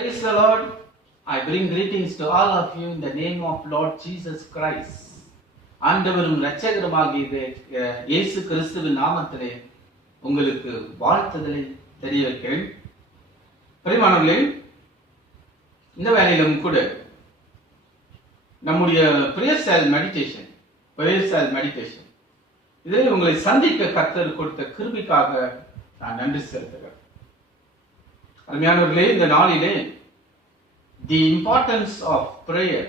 Praise the Lord. I bring greetings to all of you in the name of Lord Jesus Christ. ஆண்டவரும் இரட்சகருமாகிய இயேசு கிறிஸ்துவின் நாமத்திலே உங்களுக்கு வாழ்த்துதலை தெரிவிக்கிறேன். பிரியமானவர்களே, இந்த வேளையிலும் கூட நம்முடைய பிரேயர் சால் மெடிடேஷன் இதில் உங்களை சந்திக்க கர்த்தர் கொடுத்த கிருபைக்காக நான் நன்றி செலுத்துகிறேன். அருமையானவர்களே, இந்த நாளிலே தி இம்பார்ட்டன்ஸ் ஆஃப் பிரேயர்,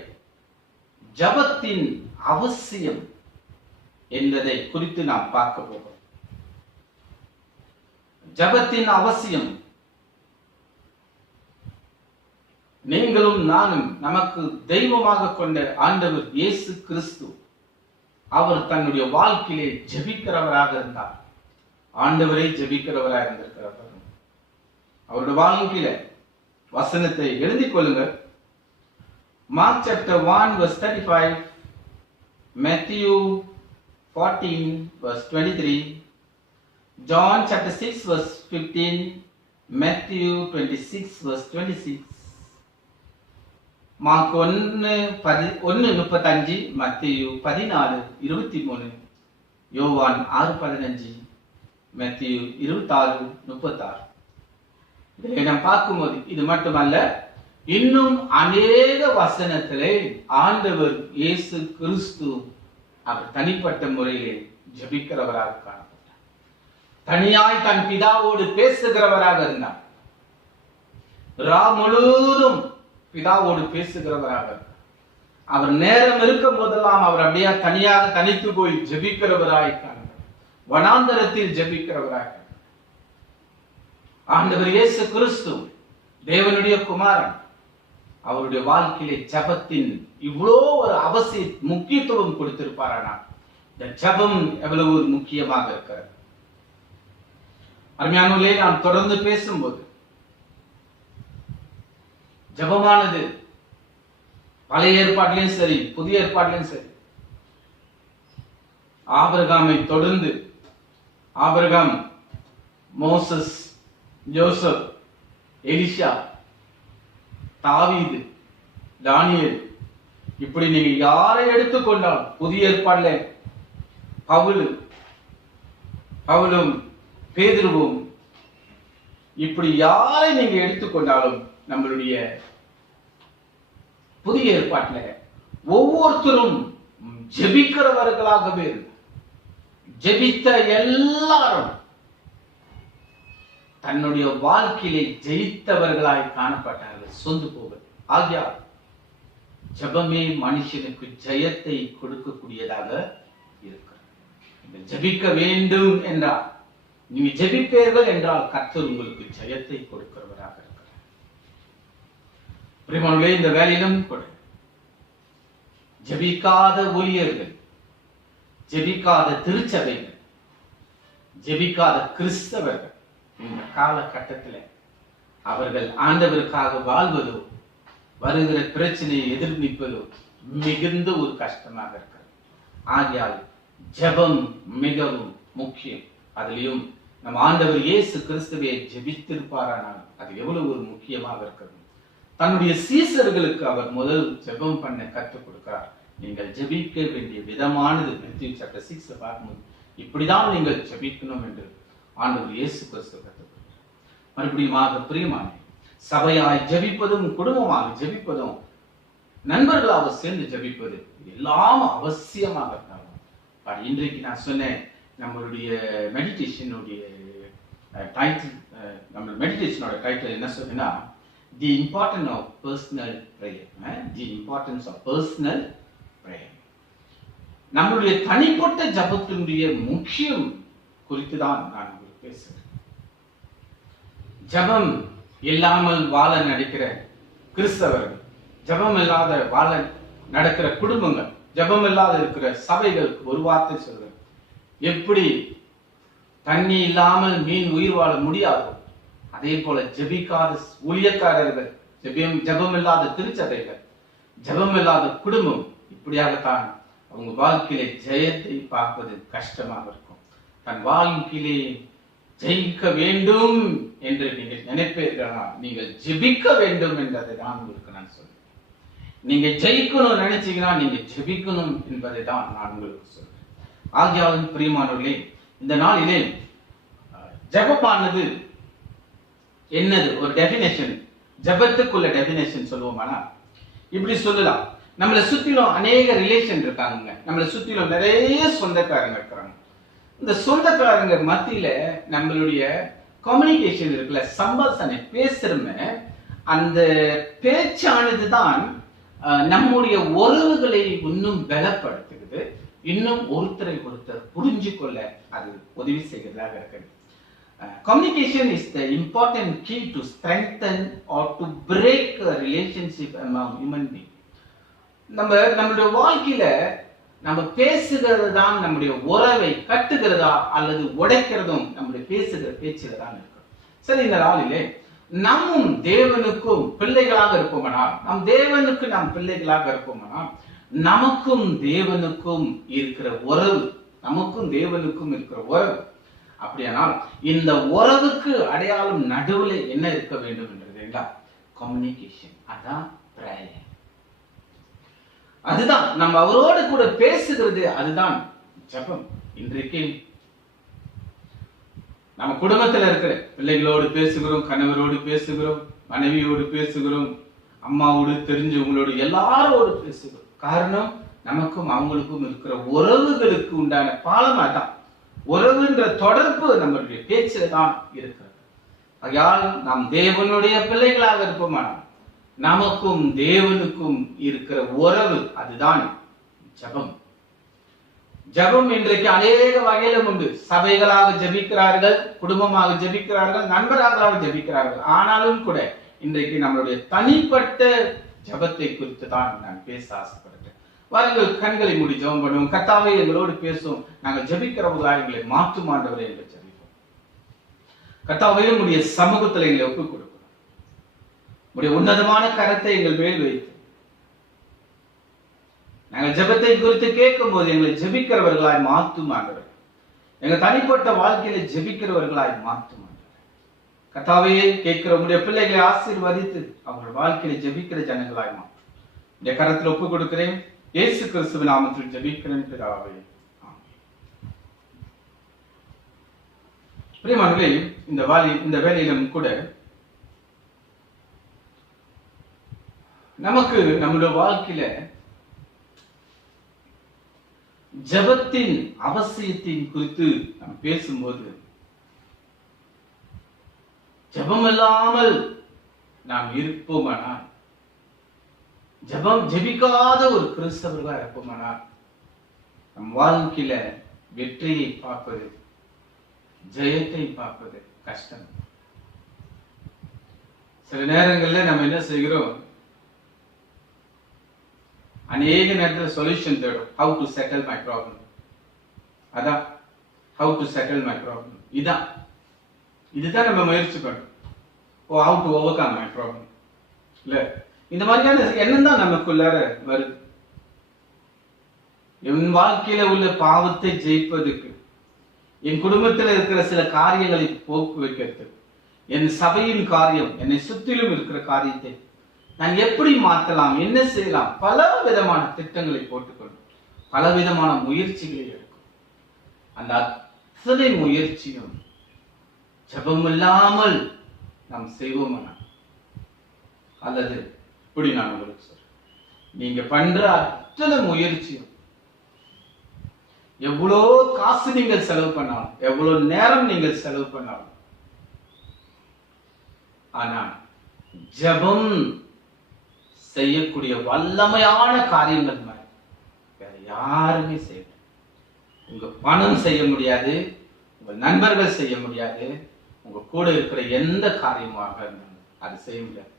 ஜபத்தின் அவசியம் என்பதை குறித்து நாம் பார்க்க போகிறோம். ஜபத்தின் அவசியம். நீங்களும் நானும் நமக்கு தெய்வமாக கொண்ட ஆண்டவர் இயேசு கிறிஸ்து, அவர் தன்னுடைய வாழ்க்கையிலே ஜெபிக்கிறவராக இருந்தார். ஆண்டவரே ஜெபிக்கிறவராக இருந்திருக்கிறார். அவருடைய வாழ்க்கையில வசனத்தை எழுதிக் கொள்ளுங்கள். Mark chapter 1 verse 35, Matthew 14 verse 23, John chapter 6 verse 15, Matthew 26 verse 26, mark 1:35, மத்தேயு 14:23, யோவான் 6:15, மத்தேயு 26:36. இதை நாம் பார்க்கும்போது இது மட்டுமல்ல, இன்னும் அநேக வசனத்திலே ஆண்டவர் இயேசு கிறிஸ்து அவர் தனிப்பட்ட முறையிலே ஜெபிக்கிறவராக காணப்பட்டார். தனியாய் தன் பிதாவோடு பேசுகிறவராக இருந்தார். முழுவதும் பிதாவோடு பேசுகிறவராக இருந்தார். அவர் நேரம் இருக்கும் போதெல்லாம் அவர் அப்படியே தனியாக தனித்து போய் ஜெபிக்கிறவராய் காணப்பட்டார். வனாந்தரத்தில் ஜெபிக்கிறவராக. ஆண்டவர் இயேசு கிறிஸ்து தேவனுடைய குமாரன். அவருடைய வாழ்க்கையிலே ஜபத்தின் இவ்வளோ ஒரு அவசிய முக்கியத்துவம் கொடுத்திருப்பாரானா, இந்த ஜபம் எவ்வளவு முக்கியமாக இருக்கிறது. அருமையானவர்களே, நாம் தொடர்ந்து பேசும்போது ஜபமானது பழைய ஏற்பாட்டிலையும் சரி புதிய ஏற்பாட்டிலையும் சரி, ஆபிரகாமை தொடர்ந்து ஆபிரகாம், மோசஸ், ஜோசப், எலிஷா, தாவீது, தானியேல், இப்படி நீங்க யாரை எடுத்துக்கொண்டாலும் புதிய ஏற்பாடுல பவுலும் பேதுருவும், இப்படி யாரை நீங்க எடுத்துக்கொண்டாலும் நம்மளுடைய புதிய ஏற்பாட்டில் ஒவ்வொருத்தரும் ஜெபிக்கிறவர்களாகவே ஜெபித்த எல்லாரும் தன்னுடைய வாழ்க்கையிலே ஜெயித்தவர்களாய் காணப்பட்டார்கள். சொந்து போவது ஆகியால் ஜபமே மனுஷனுக்கு ஜெயத்தை கொடுக்கக்கூடியதாக இருக்கிறது. ஜபிக்க வேண்டும் என்றால், நீங்க ஜெபிப்பீர்கள் என்றால் கர்த்தர் உங்களுக்கு ஜெயத்தை கொடுக்கிறவராக இருக்கிறார். பிரியமானவர்களே, இந்த வேலையிலும் கூட ஜெபிக்காத ஊழியர்கள், ஜெபிக்காத திருச்சபைகள், ஜெபிக்காத கிறிஸ்தவர்கள் இந்த காலகட்டத்தில் அவர்கள் ஆண்டவருக்காக வாழ்வதோ வருகிற பிரச்சனையை எதிர்நிற்பதோ மிகுந்த ஒரு கஷ்டமாக இருக்கிறது. ஆகையால் ஜெபம் மிகவும் முக்கியம். அதிலையும் நம் ஆண்டவர் இயேசு கிறிஸ்துவை ஜெபித்திருப்பாரானால் அது எவ்வளவு ஒரு முக்கியமாக இருக்கிறது. தன்னுடைய சீசர்களுக்கு அவர் முதல் ஜெபம் பண்ண கற்றுக் கொடுக்கிறார். நீங்கள் ஜெபிக்க வேண்டிய விதமானது மத்தேயு சாப்டர் 6 பார்க்கும்போது இப்படிதான் நீங்கள் ஜெபிக்கணும் என்று ஆண்டவர் இயேசு கிறிஸ்து கற்றுக் கொடுக்கிறார். மறுபடியும் பிரியமான சபையாய் ஜெபிப்பதும் குடும்பமாக ஜெபிப்பதும் நண்பர்களாக சேர்ந்து ஜெபிப்பது எல்லாம் அவசியமாக இருந்தாலும், இன்றைக்கு நான் சொன்னேன் நம்மளுடைய மெடிடேஷனுடைய டைட்டில், நம்ம மெடிடேஷனோட டைட்டில் என்ன சொல்றேன்னா, the importance of personal prayer. The importance of personal prayer. நம்மளுடைய தனிப்பட்ட ஜபத்தினுடைய முக்கியம் குறித்து தான் நான் உங்களுக்கு பேசுகிறேன். ஜபம் இல்லாமல் வாழ நடக்கிற கிறிஸ்தவர்கள், ஜபம் இல்லாத வாழ நடக்கிற குடும்பங்கள், ஜபம் இல்லாத இருக்கிற சபைகளுக்கு ஒரு வார்த்தை சொல்றேன். எப்படி தண்ணி இல்லாமல் மீன் உயிர் வாழ முடியாது, அதே போல ஜெபிக்காத ஊழியக்காரர்கள், ஜபம் இல்லாத திருச்சபைகள், ஜபம் இல்லாத குடும்பம், இப்படியாகத்தான் அவங்க வாழ்க்கையிலே ஜெயத்தை பார்ப்பது கஷ்டமாக இருக்கும். தன் வாழ்க்கையிலே ஜெயிக்க வேண்டும் என்று நீங்கள் நினைப்பீர்களா, நீங்கள் ஜெபிக்க வேண்டும் என்பதை தான் உங்களுக்கு நான் சொல்றேன். நீங்க ஜெயிக்கணும் நினைச்சீங்கன்னா நீங்க ஜெபிக்கணும் என்பதை தான் நான் உங்களுக்கு சொல்றேன். ஆகியாலும் பிரியமானவர்களே, இந்த நாளிலே ஜெபமானது என்னது? ஒரு டெபினேஷன், ஜெபத்துக்குள்ள டெபினேஷன் சொல்லுவோமானா இப்படி சொல்லலாம். நம்மளை சுத்திலும் அநேக ரிலேஷன் இருக்காங்க, நம்மளை சுத்திலும் நிறைய சொந்தக்காரங்க இருக்கிறாங்க. இந்த சொந்தக்காரங்க மத்தியில நம்மளுடைய கம்யூனிகேஷன் இருக்குல்ல, சம்பாஷணை பேசுறமே, அந்த பேச்சானது தான் நம்முடைய உறவுகளை இன்னும் பலப்படுத்துகிறது, இன்னும் ஒருத்தரை ஒருத்தர் புரிஞ்சு கொள்ள அது உதவி செய்கிறதாக இருக்கு. Communication is the important key to strengthen or to break a relationship among human beings. நம்மளுடைய வாழ்க்கையில நம்ம பேசுகிறது தான் நம்முடைய உறவை கட்டுகிறதா அல்லது உடைக்கிறதும் நம்முடைய பேசுகிற பேச்சில தான் இருக்கு. சரி, இந்த நாளிலே நம்மும் தேவனுக்கும் பிள்ளைகளாக இருப்போமானால், நம் தேவனுக்கு நாம் பிள்ளைகளாக இருப்போமானால், நமக்கும் தேவனுக்கும் இருக்கிற உறவு, நமக்கும் தேவனுக்கும் இருக்கிற உறவு அப்படியானால் இந்த உறவுக்கு அடையாளம் நடுவில் என்ன இருக்க வேண்டும் என்றது கம்யூனிகேஷன். அதான் பிரேயர். அதுதான் நம்ம அவரோடு கூட பேசுகிறது, அதுதான் ஜெபம். இன்றைக்கு நம்ம குடும்பத்தில் இருக்கிற பிள்ளைகளோடு பேசுகிறோம், கணவரோடு பேசுகிறோம், மனைவியோடு பேசுகிறோம், அம்மாவோடு தெரிஞ்சவங்களோடு எல்லாரோடு பேசுகிறோம். காரணம், நமக்கும் அவங்களுக்கும் இருக்கிற உறவுகளுக்கு உண்டான பாலம் அதான். உறவுன்ற தொடர்பு நம்மளுடைய பேச்சில தான் இருக்கிறது. ஆகையால் நாம் தேவனுடைய பிள்ளைகளாக இருப்போமானால் நமக்கும் தேவனுக்கும் இருக்கிற உறவு அதுதான் ஜெபம். ஜெபம் இன்றைக்கு அநேக வகையிலும் உண்டு. சபைகளாக ஜெபிக்கிறார்கள், குடும்பமாக ஜெபிக்கிறார்கள், நண்பர்களாக ஜெபிக்கிறார்கள். ஆனாலும் கூட இன்றைக்கு நம்மளுடைய தனிப்பட்ட ஜெபத்தை குறித்து தான் நான் பேச ஆசைப்படுறேன். வாருங்கள், கண்களை மூடி ஜெபம் பண்ணுவோம். கர்த்தாவே, எங்களோடு பேசும், நாங்கள் ஜெபிக்கிறவர்களா எங்களை மாற்றும் ஆண்டவரே என்று ஜெபிப்போம். கர்த்தாவே, உம்முடைய சமூகத்தில் எங்களை ஒப்புக் கொடுக்கிறோம். உம்முடைய உன்னதமான கரத்தை எங்கள் மேல் வைத்து நாங்கள் ஜெபத்தை குறித்து கேட்கும் போது எங்களை ஜெபிக்கிறவர்களாய் மாற்றும் ஆண்டவரே. எங்கள் தனிப்பட்ட வாழ்க்கையில ஜெபிக்கிறவர்களாய் மாற்றும் ஆண்டவரே. கர்த்தாவே, கேட்கிற உம்முடைய பிள்ளைகளை ஆசீர்வதித்து அவர்கள் வாழ்க்கையில ஜெபிக்கிற ஜனங்களாய் மாற்றும். இந்த கரத்தில் ஒப்புக் கொடுக்கிறேன். இயேசு கிறிஸ்துவின் நாமத்தில் ஜெபிக்கிறேன் பிதாவே. ஆமென். பிரியமானவர்களே, இந்த வேளையிலும் கூட நமக்கு நம்முடைய வாழ்க்கையில ஜெபத்தின் அவசியத்தின் குறித்து நாம் பேசும்போது, ஜெபம் இல்லாமல் நாம் இருப்போமானால், ஜெபிக்காத ஒரு கிறிஸ்தவர்களா இருப்போமானால், நம் வாழ்க்கையில வெற்றியை பார்ப்பது, ஜெயத்தை பார்ப்பது கஷ்டம். சில நேரங்கள்ல நம்ம என்ன செய்கிறோம், அநேக நேரத்தில் சொல்யூஷன் தேடும். How to settle my problem, அதான் how to settle my problem, இதுதான் நம்ம முயற்சி பண்றோம். Oh, how to overcome my problem. இல்ல, இந்த மாதிரியான எண்ணம் தான் நமக்குள்ளார வருது. என் வாழ்க்கையில உள்ள பாவத்தை ஜெயிப்பதற்கு, என் குடும்பத்தில் இருக்கிற சில காரியங்களை போக்கு வைக்கிறதுக்கு, என் சபையின் காரியம், என்னை சுற்றிலும் இருக்கிற காரியத்தை நான் எப்படி மாற்றலாம், என்ன செய்யலாம், பல விதமான திட்டங்களை போட்டுக்கொண்டு பல விதமான முயற்சிகளை எடுக்கும். அந்த அத்தனை முயற்சியும் ஜெபம் இல்லாமல் நாம் செய்வோமானா, அல்லது இப்படி நான் உங்களுக்கு சொல்றேன், நீங்க பண்ற அத்தனை முயற்சியும், எவ்வளோ காசு நீங்கள் செலவு பண்ணாலும், எவ்வளவு நேரம் நீங்கள் செலவு பண்ணாலும், ஆனா ஜெபம் செய்யக்கூடிய வல்லமையான காரியங்கள் மாதிரி வேற யாருமே செய்ய, உங்க பணம் செய்ய முடியாது, உங்க நண்பர்கள் செய்ய முடியாது, உங்க கூட இருக்கிற எந்த காரியமாக இருந்தாலும் அது செய்ய முடியாது.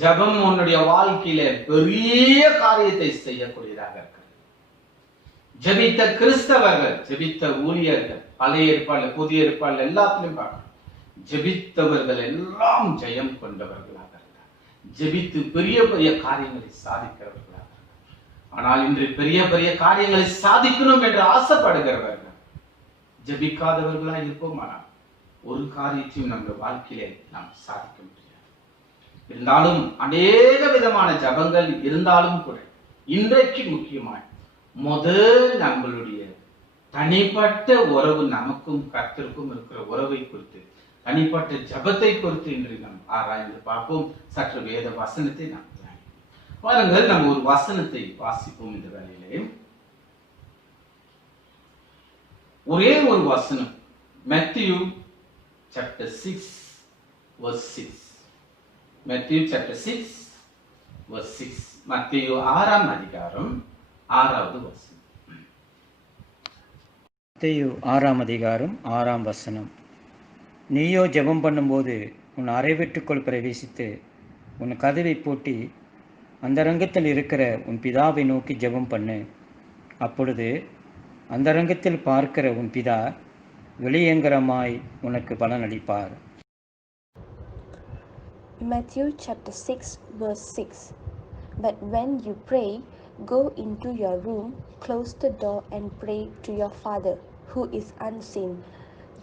ஜெபம் உன்னுடைய வாழ்க்கையில பெரிய காரியத்தை செய்யக்கூடியதாக இருக்கிறது. ஜெபித்த கிறிஸ்தவர்கள், ஜெபித்த ஊழியர்கள், பழைய ஏற்பாடுல புதிய ஏற்பாடுல எல்லாத்திலும் பார்க்கணும், ஜெபித்தவர்கள் எல்லாம் ஜெயம் கொண்டவர்களாக இருந்தார். ஜெபித்து பெரிய பெரிய காரியங்களை சாதிக்கிறவர்களாக. ஆனால் இன்று பெரிய பெரிய காரியங்களை சாதிக்கணும் என்று ஆசைப்படுகிறவர்கள் ஜெபிக்காதவர்களாக இருப்போமானால் ஒரு காரியத்தையும் நம்ம வாழ்க்கையிலே நாம் சாதிக்க முடியாது. இருந்தாலும் அநேக விதமான ஜபங்கள் இருந்தாலும் கூட இன்றைக்கு முக்கியமாக முதல் நம்மளுடைய தனிப்பட்ட உறவு, நமக்கும் கர்த்தருக்கும் இருக்கிற உறவை குறித்து, தனிப்பட்ட ஜபத்தை குறித்து இன்று நாம் ஆராய்ந்து பார்ப்போம். சற்று வேத வசனத்தை நாம் பாருங்கள். நம்ம ஒரு வசனத்தை வாசிப்போம். இந்த வேளையிலே ஒரே ஒரு வசனம், Matthew chapter 6 verse 6. Matthew chapter 6 verse 6. மத்தேயு 6ஆம் அதிகாரம் 6வது வசனம். மத்தேயு 6ஆம் அதிகாரம் 6ஆம் வசனம். நீயோ ஜெபம் பண்ணும்போது உன் அறைவீட்டுக்குள் பிரவேசித்து உன் கதவை பூட்டி அந்தரங்கத்தில் இருக்கிற உன் பிதாவை நோக்கி ஜெபம் பண்ணு. அப்பொழுது அந்தரங்கத்தில் பார்க்கிற உன் பிதா வெளியங்கரமாய் உனக்கு பலனளிப்பார். Matthew chapter 6 verse 6. But when you pray, go into your room, close the door and pray to your Father who is unseen.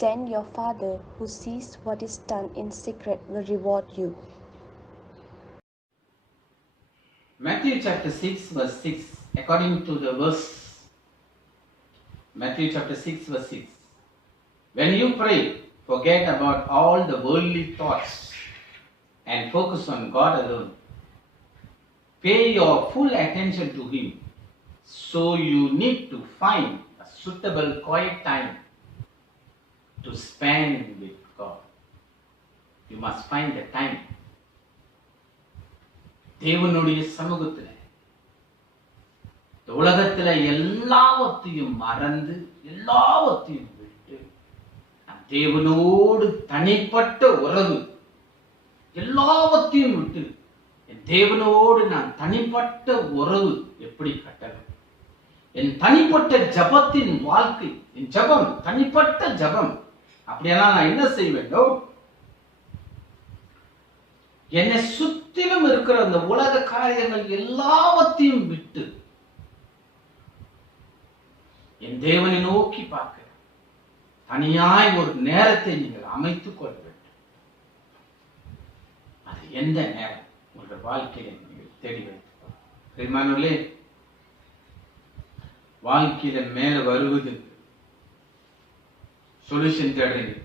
Then your Father who sees what is done in secret will reward you. Matthew chapter 6 verse 6. According to the verse, Matthew chapter 6 verse 6. When you pray, forget about all the worldly thoughts and focus on God alone. Pay your full attention to Him. So you need to find a suitable quiet time to spend with God. You must find the time. தேவனுடைய சமூகத்தில் உலகத்தில் எல்லாவற்றையும் மறந்து எல்லாவற்றையும் விட்டு தேவனோடு தனிப்பட்ட உறவு, எல்லாவற்றையும் விட்டு என் தேவனோடு நான் தனிப்பட்ட உறவு எப்படி கட்டணும்? என் தனிப்பட்ட ஜபத்தின் வாழ்க்கை, என் ஜபம் தனிப்பட்ட ஜபம். அப்படியெல்லாம் நான் என்ன செய்ய வேண்டும்? என்னை சுற்றிலும் இருக்கிற அந்த உலக காரியங்கள் எல்லாவற்றையும் விட்டு என் தேவனை நோக்கி பார்க்க தனியாய் ஒரு நேரத்தை நீங்கள் அமைத்துக் கொள்ள வேண்டும். அது எந்த நேரம்? உங்களுடைய வாழ்க்கையை நீங்கள் தேடி வைத்துக்கொள்ள. வாழ்க்கையில மேல வருவது சொல்யூஷன் தேடுறீங்க,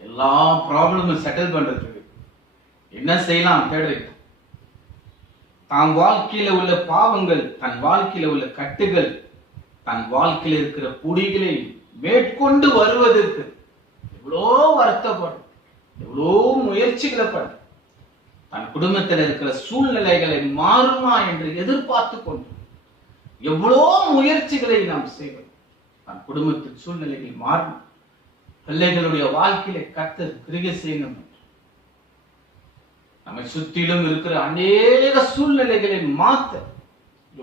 எல்லா ப்ராப்ளமும் செட்டில் பண்றதுக்கு என்ன செய்யலாம் தேடுறீங்க. தன் வாழ்க்கையில உள்ள பாவங்கள், தன் வாழ்க்கையில உள்ள கட்டுகள், தன் வாழ்க்கையில் இருக்கிற புடிகளை மேற்கொண்டு வருவதற்கு எவ்வளோ வருத்தப்படும், எவ்வளோ முயற்சிகளை பண்ண, தன் குடும்பத்தில் இருக்கிற சூழ்நிலைகளை மாறுமா என்று எதிர்பார்த்து கொண்டு எவ்வளோ முயற்சிகளை நாம் செய்வோம். தன் குடும்பத்தின் சூழ்நிலைகள் மாறும், பிள்ளைகளுடைய வாழ்க்கையில கர்த்தர் கிரியை செய்யணும். நம்மை சுற்றிலும் இருக்கிற அநேக சூழ்நிலைகளை மாற்ற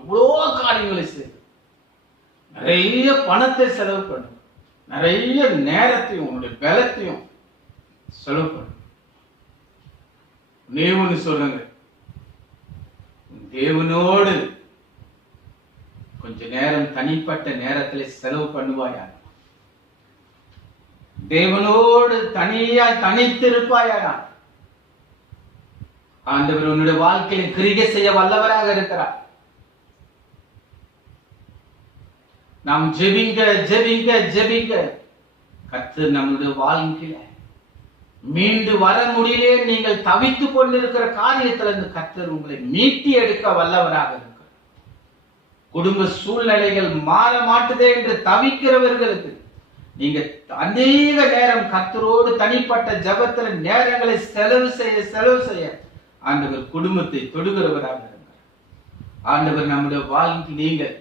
எவ்வளோ காரியங்களை செய்யும். நிறைய பணத்தை செலவு பண்ணும், நிறைய நேரத்தையும் உன்னுடைய பலத்தையும் செலவு பண்ணும். ஒன்னு சொல்லுங்க, தேவனோடு கொஞ்ச நேரம் தனிப்பட்ட நேரத்தில் செலவு பண்ணுவாயா? தேவனோடு தனியாய் தனித்திருப்பாயா? ஆண்டவர் உன்னுடைய வாழ்க்கையில கிரியை செய்ய வல்லவராக இருக்கிறார். நாம் ஜெபிங்க ஜெபிங்க ஜெபிங்க, கர்த்தர் நம்முடைய வாழ்க்கையில மீண்டு வர முடியலே நீங்கள் தவித்துக் கொண்டிருக்கிற காரியத்திலிருந்து கர்த்தர் உங்களை மீட்டி எடுக்க வல்லவராக இருக்கிறார். குடும்ப சூழ்நிலைகள் மாற மாட்டுதே என்று தவிக்கிறவர்களுக்கு நீங்க அநேக நேரம் கர்த்தரோடு தனிப்பட்ட ஜபத்துல நேரங்களை செலவு செய்ய ஆண்டவர் குடும்பத்தை தொடுகிறவராக இருக்கிறார். ஆண்டவர் நம்முடைய வாழ்க்கை நீங்கள்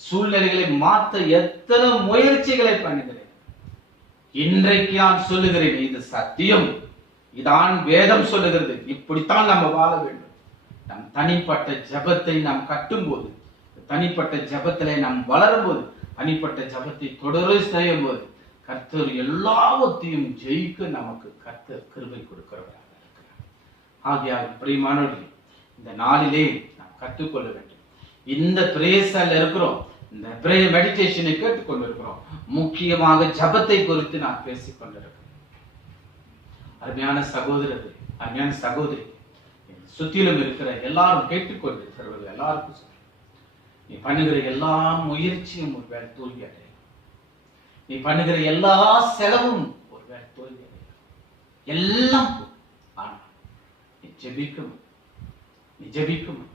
சூழ்நிலைகளை மாற்ற எத்தனை முயற்சிகளை பண்ணுகிறேன். இன்றைக்கு நான் சொல்லுகிறேன், இது சத்தியம், இதான் வேதம் சொல்லுகிறது. இப்படித்தான் நம்ம வாழ வேண்டும். நம் தனிப்பட்ட ஜபத்தை நாம் கட்டும் போது, தனிப்பட்ட ஜபத்திலே நாம் வளரும் போது, தனிப்பட்ட ஜபத்தை தொடர்ந்து செய்யும் போது கர்த்தர் எல்லாவற்றையும் ஜெயிக்க நமக்கு கர்த்தர் கிருபை கொடுக்கிறவராக இருக்கிறார். ஆகையால் பிரியமானவர்களே, இந்த நாளிலே நாம் கற்றுக்கொள்ள வேண்டும். இந்த பிரேயர்ல இருக்கிறோம், இந்த பிரேயர் மெடிடேஷனை கேட்டுக்கொண்டிருக்கிறோம். முக்கியமாக ஜபத்தை குறித்து நான் பேசிக் கொண்டிருக்கிறேன். அருமையான சகோதரர்கள், அருமையான சகோதரி, சுத்திலும் இருக்கிற எல்லாரும் கேட்டுக்கொண்டிருக்கிறவர்கள் எல்லாருக்கும் சொல்றேன், நீ பண்ணுகிற எல்லா முயற்சியும் ஒரு வேலை தோல்வி அடையும். நீ பண்ணுகிற எல்லா செலவும் ஒரு வேலை தோல்வி அடையும். எல்லாம் ஆனா நீ ஜெபிக்கணும். நீ ஜெபிக்கணும்.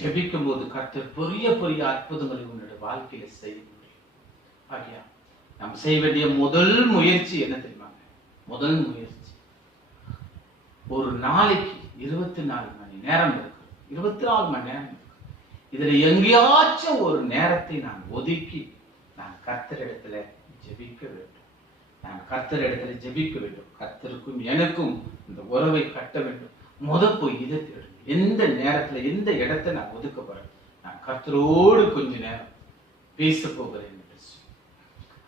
ஜெபிக்கும் போது கர்த்தர் பெரிய பெரிய அற்புதங்களை உன்னுடைய வாழ்க்கையில செய்ய முடியும். ஆகியா நாம் செய்ய வேண்டிய முதல் முயற்சி என்ன தெரியுமாங்க? முதல் முயற்சி, ஒரு நாளைக்கு 24 மணி நேரம் இருக்கு, 24 மணி நேரம் இருக்கு. இதுல எங்கேயாச்சும் ஒரு நேரத்தை நான் ஒதுக்கி நான் கர்த்தரிடத்துல ஜெபிக்க வேண்டும். நான் கர்த்தரிடத்துல ஜெபிக்க வேண்டும். கர்த்தருக்கும் எனக்கும் இந்த உறவை கட்ட வேண்டும். போய் இதை தேடும். எந்த நேரத்துல எந்த இடத்தை நான் ஒதுக்க போறேன்? நான் கர்த்தரோடு கொஞ்ச நேரம் பேச போகிறேன்.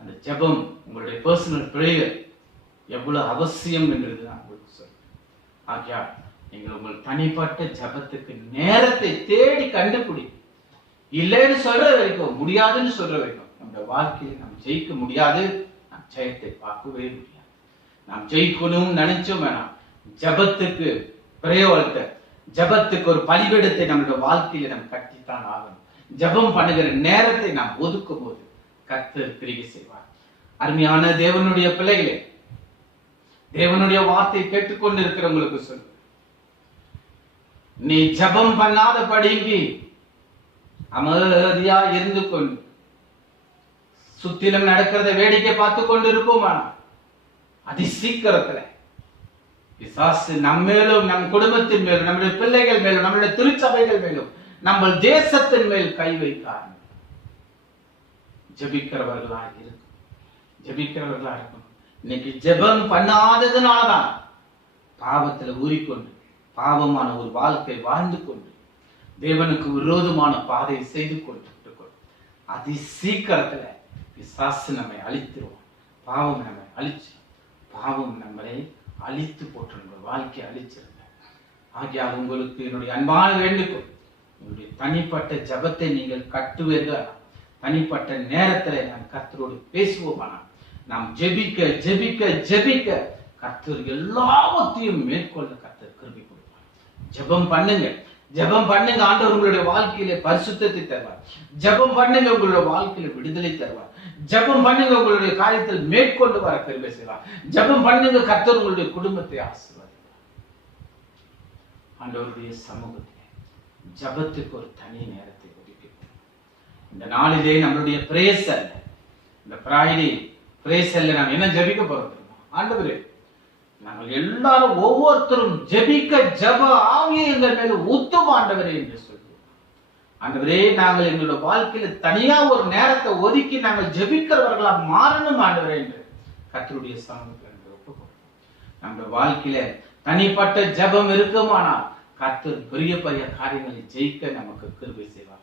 அந்த ஜெபம், உங்களுடைய பர்சனல் பிரேயர் எவ்வளவு அவசியம் என்றது நான் உங்களுக்கு சொல்றேன். ஆகியா நீங்கள் உங்கள் தனிப்பட்ட ஜெபத்துக்கு நேரத்தை தேடி கண்டுபிடி. இல்லைன்னு சொல்ற வரைக்கும், முடியாதுன்னு சொல்ற வரைக்கும் நம்முடைய வாழ்க்கையில் நாம் ஜெயிக்க முடியாது. நாம் ஜெயத்தை பார்க்கவே முடியாது. நாம் ஜெயிக்கணும்னு நினைச்சோம் வேணாம், ஜெபத்துக்கு பிரயோகத்தை, ஜெபத்துக்கு ஒரு பலிபீடத்தை நம்முடைய வாழ்க்கையில நாம் கட்டித்தான் ஆகணும். ஜெபம் பண்ணுகிற நேரத்தை நாம் ஒதுக்கும் போது கர்த்தர் கிரியை செய்வார். அருமையான தேவனுடைய பிள்ளைகளே, தேவனுடைய வார்த்தை கேட்டுக்கொண்டு இருக்கிறவங்களுக்கு சொல்லு, நீ ஜெபம் பண்ணாத படிங்கி அமைதியா இருந்து கொண்டு சுத்திலும் நடக்கிறத வேடிக்கை பார்த்து கொண்டு இருப்போம். அதி சீக்கிரத்துல பிசாசு நம்ம மேலும், நம் குடும்பத்தின் மேலும், நம்முடைய பிள்ளைகள் மேலும், நம்முடைய திருச்சபைகள் மேலும், நம்ம தேசத்தின் மேல் கை வைக்க ஜெபிக்கிறவர்களா இருக்கும். ஜெபிக்கிறவர்களா இருக்கும். இன்னைக்கு ஜெபம் பண்ணாததுனாலதான் பாவத்துல ஊறிக்கொண்டு பாவமான ஒரு வாழ்க்கை வாழ்ந்து கொண்டு தேவனுக்கு விரோதமான பாதையை செய்து கொண்டு அதி சீக்கிரத்துல பிசாசு நம்மை அழித்துருவோம். பாவம் நம்மை அழிச்சு, பாவம் நம்மளை அழித்து போட்டு வாழ்க்கையை அழிச்சிருங்க. ஆகிய உங்களுக்கு என்னுடைய அன்பான வேண்டுகோள், உங்களுடைய தனிப்பட்ட ஜெபத்தை நீங்கள் கட்டுவீர்கள். தனிப்பட்ட நேரத்துல நான் கர்த்தரோடு பேசுவோம். நாம் ஜெபிக்க ஜெபிக்க ஜெபிக்க கர்த்தர் எல்லாவற்றையும் மேற்கொள்ள கர்த்தர் கிருபை கொடுப்பார். ஜெபம் பண்ணுங்க, ஜெபம் பண்ணுங்க. ஆண்டவர் உங்களுடைய வாழ்க்கையில பரிசுத்தத்தை தருவார். ஜெபம் பண்ணுங்க, உங்களுடைய வாழ்க்கையில விடுதலை தருவார். ஜெபம் பண்ணுங்க, உங்களுடைய காரியத்தில் மேற்கொண்டு வர கிருபை செய்வார். ஜெபம் பண்ணுங்க, கர்த்தர் உங்களுடைய குடும்பத்தை ஆசீர்வதிப்பார். ஆண்டவருடைய சமூகத்திலே ஜெபத்துக்கு ஒரு தனி நேரத்தை ஒதுக்கணும். இந்த நாளிலே நம்மளுடைய பிரேசல், இந்த ஃப்ரைடே பிரேசல்ல நாம் என்ன ஜெபிக்க போறோம்? ஆண்டவரே, நாங்கள் எல்லாரும் ஒவ்வொருத்தரும் ஜெபிக்க ஜெப ஆவியை எங்கள் மேல ஊத்தும் ஆண்டவரே என்று சொல்லுவோம். ஆண்டவரே, நாங்கள் எங்களுடைய வாழ்க்கையில தனியா ஒரு நேரத்தை ஒதுக்கி நாங்கள் ஜெபிக்கிறவர்களா மாறணும் ஆண்டவரே என்று கர்த்தருடைய சமூகத்தில் ஒப்புக்கொள்வோம். நம்ம வாழ்க்கையில தனிப்பட்ட ஜெபம் இருக்குமானால் கர்த்தர் பெரிய பெரிய காரியங்களை ஜெயிக்க நமக்கு கிருபை செய்வார்.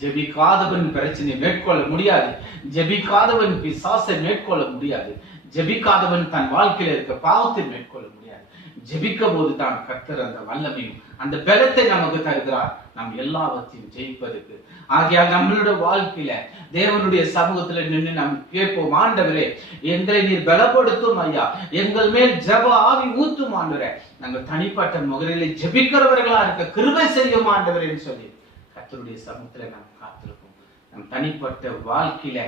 ஜெபிக்காதவன் பிரச்சனையை மேற்கொள்ள முடியாது. ஜெபிக்காதவன் பிசாசை மேற்கொள்ள முடியாது. ஜெபிக்காதவன் தன் வாழ்க்கையில இருக்க பாவத்தை மேற்கொள்ள முடியாது. ஜெபிக்கும் போது தான் கர்த்தர் அந்த வல்லமையும் அந்த பலத்தை நமக்கு தருகிறார், நாம் எல்லாவற்றையும் ஜெயிப்பதற்கு. ஆகையால் நம்மளுடைய வாழ்க்கையில தேவனுடைய சமூகத்துல நின்று நாம் கேட்போம், ஆண்டவரே எங்களை நீர் பலப்படுத்தும் ஐயா, எங்கள் மேல் ஜெப ஆவி ஊத்தும் ஆண்டவரே, நாங்கள் தனிப்பட்ட முறையில ஜெபிக்கிறவர்களா இருக்க கிருபை செய்யும் ஆண்டவரேன்னு சொல்லி கர்த்தருடைய சமூகத்துல நாம் காத்திருப்போம். நம் தனிப்பட்ட வாழ்க்கையில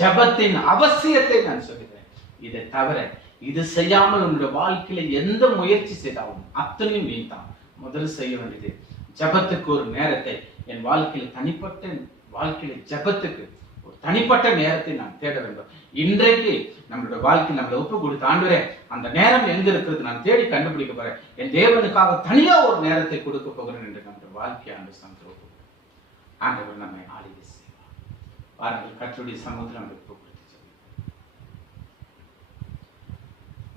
ஜெபத்தின் அவசியத்தை நான் சொல்லுகிறேன். இதை தவிர இது செய்யாமல் உன்னுடைய வாழ்க்கையில எந்த முயற்சி செய்தாலும் அத்தனையும் வீண் தான். முதல் செய்ய வேண்டியது ஜெபத்துக்கு ஒரு நேரத்தை, என் வாழ்க்கையில தனிப்பட்ட வாழ்க்கையில ஜெபத்துக்கு ஒரு தனிப்பட்ட நேரத்தை நான் தேட வேண்டும். இன்றைக்கு நம்மளுடைய வாழ்க்கை நம்மளை ஒப்பு கொடுத்து, ஆண்டவரே அந்த நேரம் எங்க இருக்கிறது நான் தேடி கண்டுபிடிக்க போறேன், என் தேவனுக்காக தனியா ஒரு நேரத்தை கொடுக்க போகிறேன் என்று நம்முடைய வாழ்க்கையை ஆண்டு சந்திர ஆண்டவர் நம்மை ஆளுகை செய்வார். வாருங்கள் கர்த்தருடைய சமூகத்தில் நம்ம ஒப்பு கொடுத்து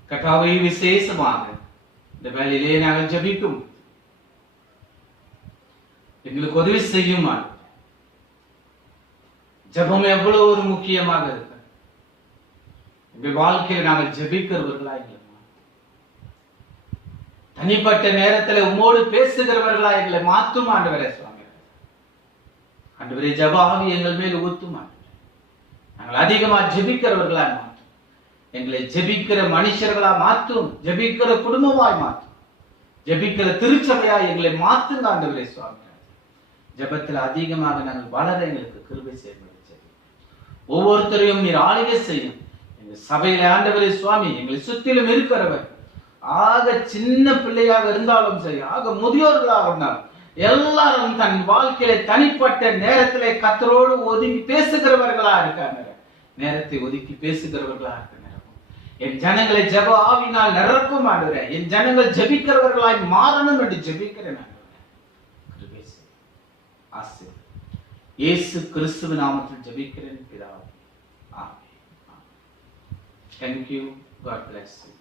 கர்த்தாவே, விசேஷமாக இந்த வேலையிலே நாங்கள் ஜெபிக்கும் எங்களுக்கு உதவி செய்யும். ஜெபம் எவ்வளவு ஒரு முக்கியமாக இருக்கு. எங்கள் வாழ்க்கையில் நாங்கள் ஜெபிக்கிறவர்களா இல்லை, தனிப்பட்ட நேரத்தில் உம்மோடு பேசுகிறவர்களா எங்களை மாற்றும் ஆண்டவரே. சுவாமி ஆண்டவரே, ஜெப ஆவி எங்கள் மேல் ஊத்தும் ஆண்டவரே. நாங்கள் அதிகமா ஜெபிக்கிறவர்களா மாற்றும். எங்களை ஜெபிக்கிற மனுஷர்களா மாற்றும், ஜெபிக்கிற குடும்பமாய் மாற்றும், ஜெபிக்கிற திருச்சபையாய் எங்களை மாற்றுங்க ஆண்டவரே சுவாமி. ஜெபத்தில் அதிகமாக நாங்கள் வளர எங்களுக்கு கிருபை செய்ய ஒவ்வொருத்தரையும் நீர் ஆளுகை செய்யும். எங்க சபையில ஆண்டவரே சுவாமி எங்களை சுற்றிலும் இருக்கிறவர் ஆக சின்ன பிள்ளையாக இருந்தாலும் சரி, ஆக முதியோர்களாக இருந்தாலும் எல்லாரும் தன் வாழ்க்கையில தனிப்பட்ட நேரத்திலே கர்த்தரோடு ஒதுங்கி பேசுகிறவர்களா இருக்காங்க. நேரத்தை ஒதுக்கி பேசுகிறவர்களா இருக்க நேரம் என் ஜனங்களை ஜெப ஆவினால் நிரப்பும் ஆண்டவரே. என் ஜனங்கள் ஜெபிக்கிறவர்களாய் மாறணும் என்று ஜெபிக்கிறேன் ஆண்டவரே. ஆசீர்வதியும். இயேசு கிறிஸ்துவின் நாமத்தில் ஜெபிக்கிறேன் பிதாவே. ஆமென். Thank you. God bless you.